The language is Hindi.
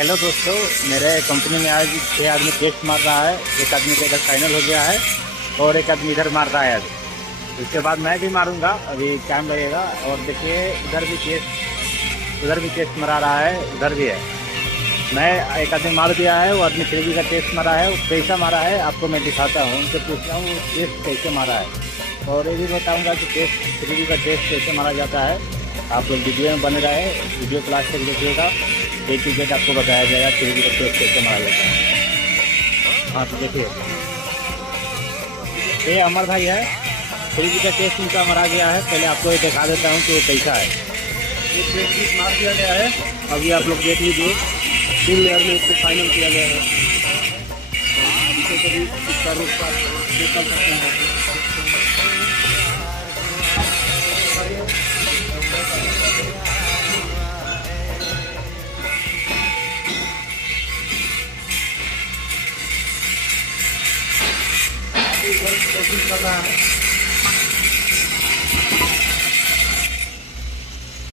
हेलो दोस्तों, मेरे कंपनी में आज 6 आदमी टेस्ट मार रहा है। एक आदमी का इधर फाइनल हो गया है और एक आदमी इधर मार रहा है अभी। उसके बाद मैं भी मारूंगा, अभी टाइम लगेगा। और देखिए उधर भी टेस्ट मरा रहा है, उधर भी है। मैं एक आदमी मार दिया है, वो आदमी 3D का टेस्ट मारा है। वो कैसा मारा है आपको मैं दिखाता हूँ, उनसे पूछता हूँ टेस्ट कैसे मारा है। और ये भी बताऊँगा कि टेस्ट 3D का टेस्ट कैसे मारा जाता है। आप लोग वीडियो में बने रहे, वीडियो क्लास तक देखिएगा। ए टू जेड आपको बताया जाएगा 3D का टेस्ट कैसे मारा जाता है। हाँ तो देखिए, ये अमर भाई है, 3D का टेस्ट उनका मारा गया है। पहले आपको ये दिखा देता हूँ कि वो कैसा है। ये टेस्ट मार दिया गया है, अभी आप लोग देख लीजिए। 3 लेयर में इसको फाइनल किया गया है। इसे कभी इसका रूप का कर सकते हैं। कोशिश कर रहा है।